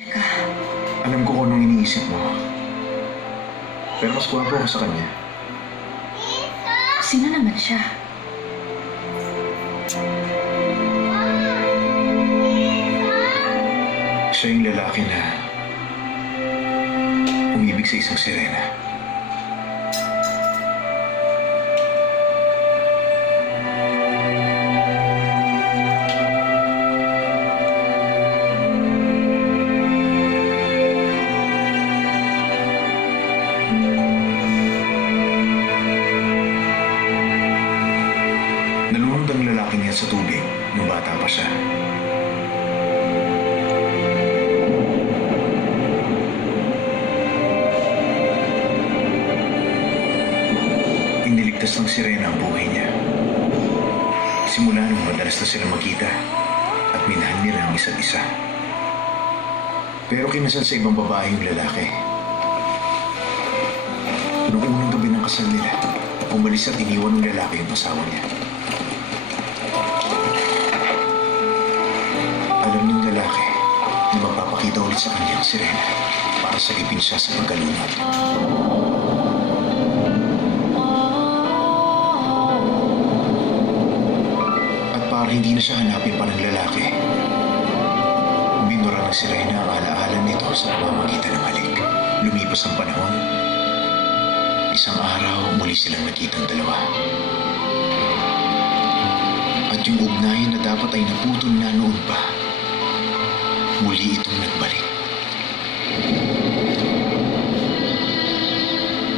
Teka, Alam ko kung anong iniisip mo. Pero mas gwapo ako sa kanya. sino naman siya? Siya yung lalaki na umibig sa isang sirena. Nalunod ang lalaking yan sa tubig nung bata pa siya. Iniligtas ng sirena ang buhay niya. Simula nung madalas na sila magkita at minahal nila ang isa't isa. Pero kinasal sa ibang babae yung lalaki. Noong unang gabi ng kasal nila, umalis at iniwan ng lalaki yung asawa niya. Alam ng lalaki na magpapakita ulit sa kanya ang sirena para sagipin siya sa pagkalunod. At para hindi na siya hanapin pa ng lalaki, binura ng sirena ang alaala nito sa pamamagitan ng halik. Lumipas ang panahon. Isang araw, muli silang nakitang dalawa. At yung ugnayan na dapat ay naputol na noon pa, muli itong nagbalik.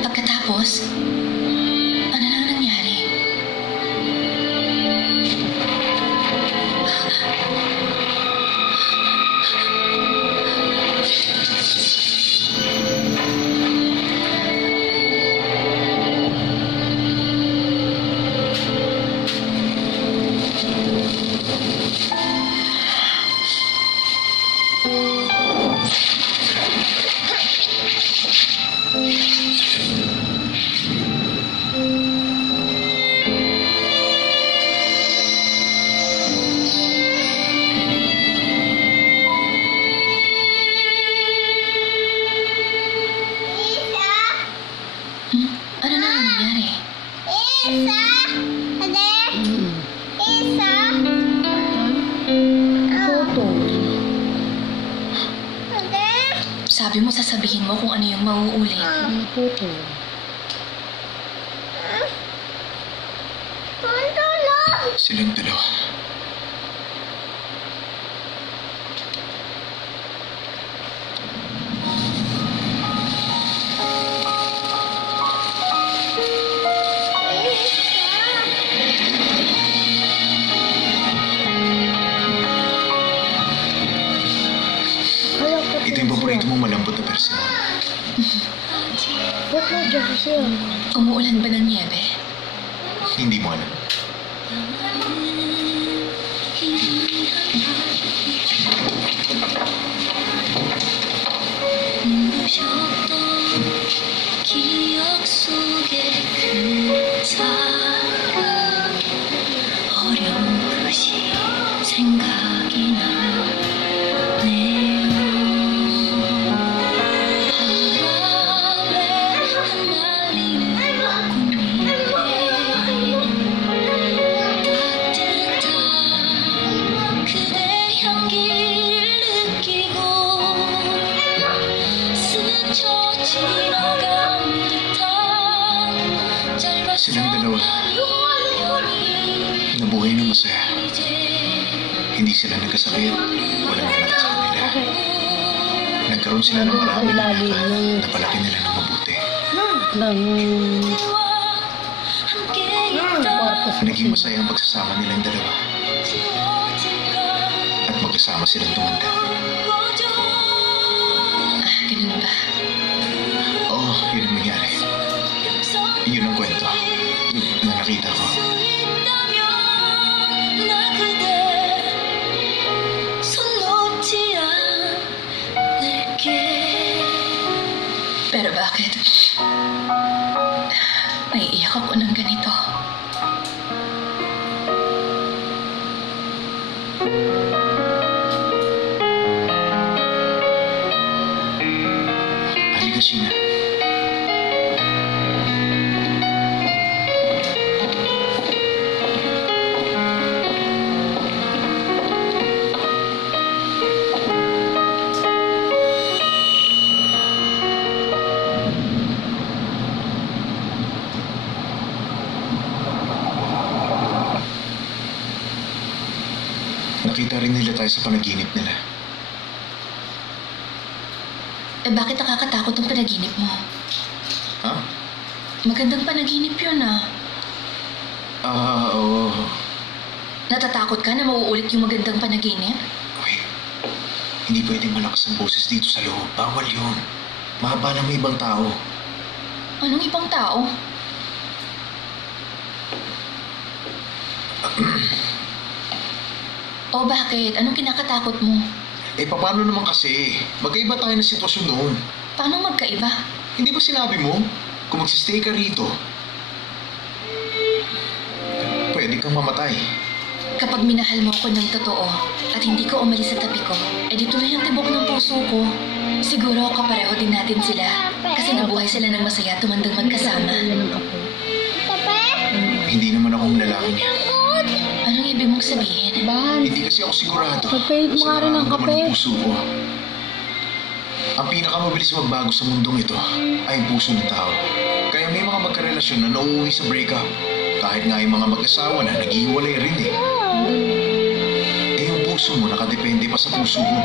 Pagkatapos, ano nang nangyari? Ano nang nangyari? Isa! Ade! Isa! Photo. Ade! Sabi mo sasabihin mo kung ano yung mauulit. Photo. Punto lang! Silang dalawa. Ito yung paborito mong malambot na persimmon. Ba't nandiyan kasi yan? Umuulan ba ng niebe? Hindi mo alam. 기억 속에 그 사람 어렴풋이 생각이 나네요. 바람에 흩날리는 꿈이네. 따뜻한 그대 향기를 느끼고 스쳐 지나간 듯한 Silang 짧았던 dalawa. 하루뿐이 Nabuhay na masaya. 이제 Hindi sila nagkasakit. Walang nalakit sa kanila. Nagkaroon sila ng maraming anak at napalaki nila ng mabuti. Lang. 함께 Naging masaya ang pagsasama nilang dalawa at magkasama silang tumanda. ganun ba? Oo, yun ang nangyari. Yun ang kwento na nakita ko. Pero bakit? Naiiyak ako ng ganito. Halika, Sheena. Nakita rin nila tayo sa panaginip nila. Eh bakit nakakatakot ang panaginip mo? Ha? Magandang panaginip yun ah. Oo. Natatakot ka na mauulit yung magandang panaginip? Wait. Hindi pwedeng malakas ang boses dito sa loob. Bawal yun. Mahaba na may ibang tao. Anong ibang tao? O bakit? Anong kinakatakot mo? Eh, paano naman kasi? Magkaiba tayo ng sitwasyon noon. Paano magkaiba? Hindi ba sinabi mo? Kung magsistay ka rito, pwede kang mamatay. Kapag minahal mo ako ng totoo at hindi ko umalis sa tabi ko, edi tuloy ang tibok ng puso ko. Siguro kapareho din natin sila kasi nabuhay sila ng masaya tumandang magkasama. Yan ang kape. Kape? Hindi naman akong lalaking yan. Anong ibig mong sabihin? Ban. Hindi kasi ako sigurado. Kape, mo nga rin ang nararamdaman kape. ng puso ko. Ang pinakamabilis magbago sa mundong ito ay ang puso ng tao. Kaya may mga magkarelasyon na nauuwi sa breakup. Kahit nga yung mga mag-asawa na nag-iiwalay rin eh. Eh yung puso mo nakadepende pa sa puso ko.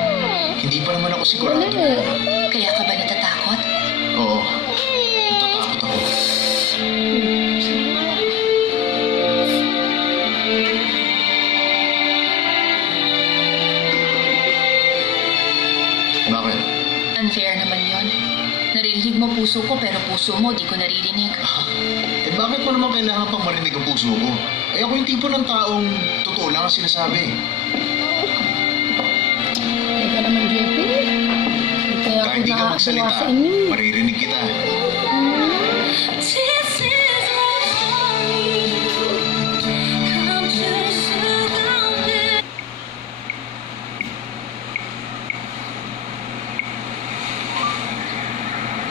Hindi pa naman ako sigurado. Wala eh. Kaya ka ba natatakot? Oo. Natatakot ako. Bakit? Unfair naman yon. Naririnig mo puso ko pero puso mo di ko naririnig. Eh bakit mo naman kailangan pang marinig ang puso ko? Eh ako yung tipo ng taong totoo lang ang sinasabi. Teka naman, JP. Kaya ako Kahit di ka nakakatuwa magsalita, sa inyo. maririnig kita. This is my falling. Come to surround.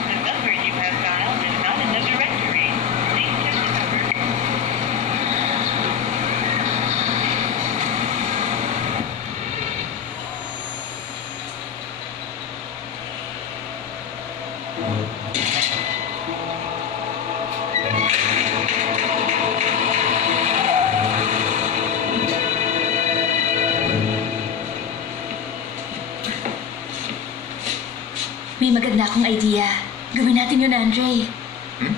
The number you have dialed is not in the directory. Please check the number. May maganda akong idea. Gawin natin yun, Andre. Hmm?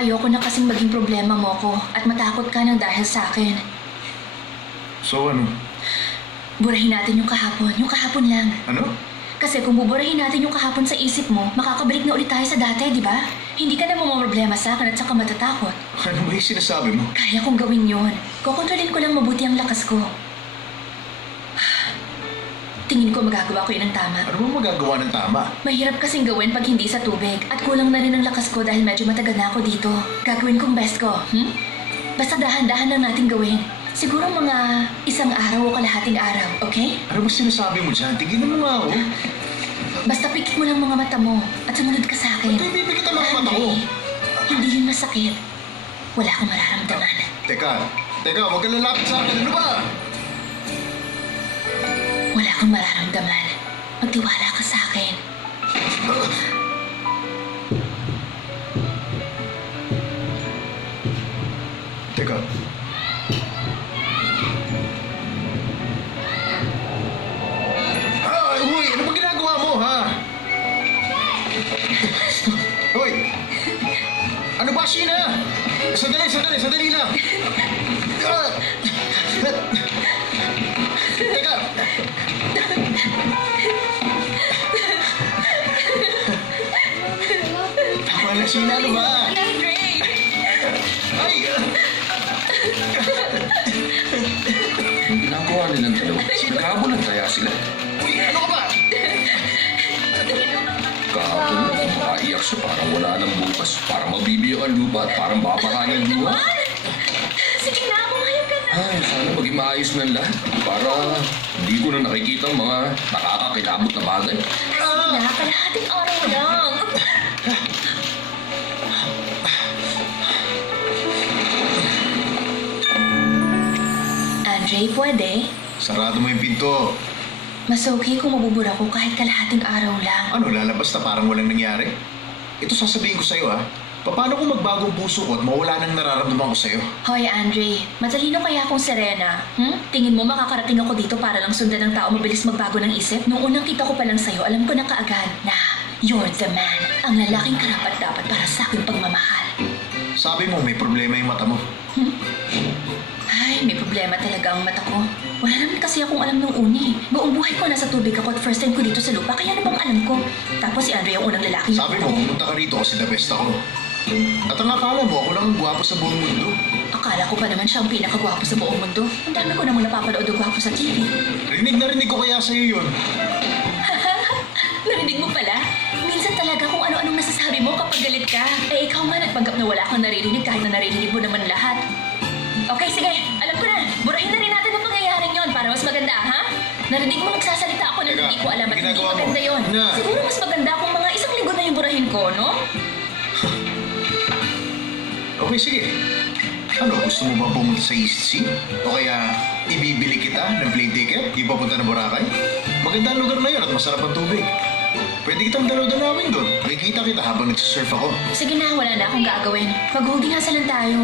Ayoko na kasing maging problema mo ko at matakot ka nang dahil sa akin. So ano? Burahin natin yung kahapon lang. Ano? Kasi kung buburahin natin yung kahapon sa isip mo, makakabalik na ulit tayo sa dati, di ba? Hindi ka na mamamroblema sa akin at saka matatakot. Ano ba yung sinasabi mo? Kaya kong gawin yun. Kukontrolin ko lang mabuti ang lakas ko. Tingin ko magagawa ko yun ng tama. Ano ba magagawa ng tama? Mahirap kasing gawin pag hindi sa tubig at kulang na rin ang lakas ko dahil medyo matagal na ako dito. Gagawin kong best ko, Basta dahan-dahan lang natin gawin. Siguro mga 1 araw o kalahating araw, okay? Ano ba sinasabi mo dyan? Tingin mo nga ako. Basta pikit mo lang mga mata mo at sumunod ka sa akin. Ito ibibigit ang mga mata ko. Hindi yun masakit. Wala akong mararamdaman. Teka, huwag ka lalapit sa akin. Ano ba? Wala akong mararamdaman. Magtiwala ka sa akin. Teka. Uy, ano ba ginagawa mo, ha? Uy! Ano ba, Sheena? Sandali lang. Teka. Tama na, Sheena, ano ba? Andre! Ay! Ang ginagawa nilang dalawa, naghabulan kaya sila. Uy, ano ka ba? Kahapon mo, makaiyak siya parang wala nang bukas, parang mabibiyak ang lupa at parang babahan ng luha. Sige na, pumayag ka na. Ay, sana maging maayos ng lahat para hindi ko na nakikita ang mga nakakakilabot na bagay. Sige na, kalahating araw lang. Okay, pwede. Sarado mo yung pinto. Mas okay kung mabubura ko kahit kalahating araw lang. Ano, lalabas na parang walang nangyari? Ito sasabihin ko sa'yo ha. Paano kung magbago ang puso ko at mawala nang nararamdaman ko sa'yo? Hoy, Andre. Matalino kaya akong Serena? Tingin mo makakarating ako dito para lang sundan ng tao mabilis magbago ng isip? Noong unang kita ko pa lang sa'yo, alam ko na kaagad na you're the man. Ang lalaking karapat-dapat para sa aking pagmamahal. Sabi mo may problema yung mata mo. Ay, may problema talaga ang mata ko. Wala naman kasi akong alam nung uni. Buong buhay ko nasa tubig ako at first time ko dito sa lupa, kaya ano bang alam ko? Tapos si Andre ang unang lalaki. Sabi mo, pumunta ka rito kasi the best ako. At ang akala mo, ako lang ang gwapo sa buong mundo. Akala ko pa naman siya ang pinakagwapo sa buong mundo. Ang dami ko namang napapanood ng gwapo sa TV. Rinig na rinig ko kaya sa'yo yun. Narinig mo pala? Minsan talaga kung ano-anong nasasabi mo kapag galit ka. Eh, ikaw nga nagpanggap na wala kang naririnig kahit na naririnig mo naman lahat. Okay, sige. Alam ko na. Burahin na rin natin ang pangyayaring yon para mas maganda, ha? Narinig mo magsasalita ako na Teka, hindi ko alam at hindi ginagawa mo? maganda yon. Na. Siguro mas maganda kung mga isang linggo na yung burahin ko, no? Okay, sige. Ano, gusto mo bang pumunta sa East Sea? O kaya, ibibili kita ng plane ticket? Ipapunta na Boracay? Maganda ang lugar na yun at masarap ang tubig. Pwede kitang dalaw-dalawin doon. Makikita kita habang nagsisurf ako. Sige na, wala na akong gagawin. Mag-holding hands lang tayo.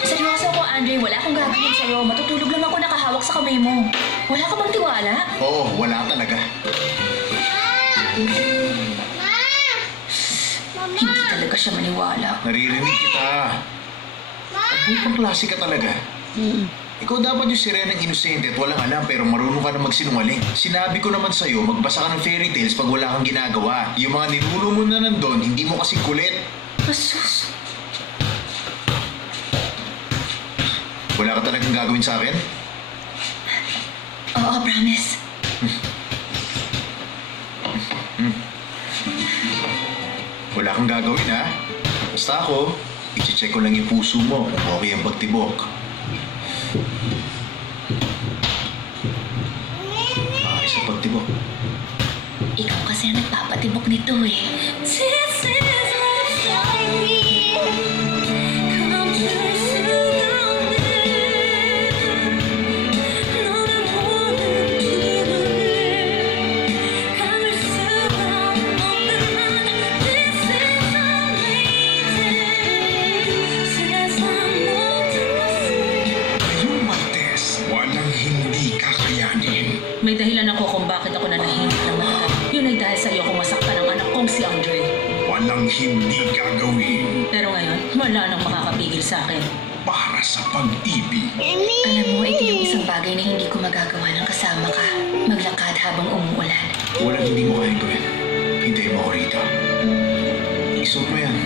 Seryoso ko, Andre. Wala akong gagawin sa'yo. Matutulog lang ako nakahawak sa kamay mo. Wala ka bang tiwala? Oo, wala talaga. Hindi talaga siya maniwala. Naririnig kita. Ano pang klase ka talaga? Ikaw dapat yung sirenang inosente at walang alam pero marunong ka na magsinungaling. Sinabi ko naman sa'yo, magbasa ka ng fairy tales pag wala kang ginagawa. Yung mga ninuno mo na nandun, hindi mo kasi kulit. Asus. Wala ka talagang gagawin sa akin? Oo, promise. Wala kang gagawin ha? Basta ako, i-check ko lang yung puso mo kung okay ang pagtibok. Ayos ang pagtibok. Ikaw kasi ang nagpapatibok nito eh. Ngayong Martes, walang hindi kakayanin. May dahilan ako kung bakit ako nanahimik ng matagal. Yun ay dahil sa iyo kung masaktan ang anak kong si Andre. Walang hindi gagawin Pero ngayon, wala nang makakapigil sa akin. para sa pag-ibig. Alam mo, ito yung isang bagay na hindi ko magagawa ng kasama ka. Maglakad habang umuulan. Walang hindi mo kayang gawin. Hintayin mo ako rito. Isuot mo yan.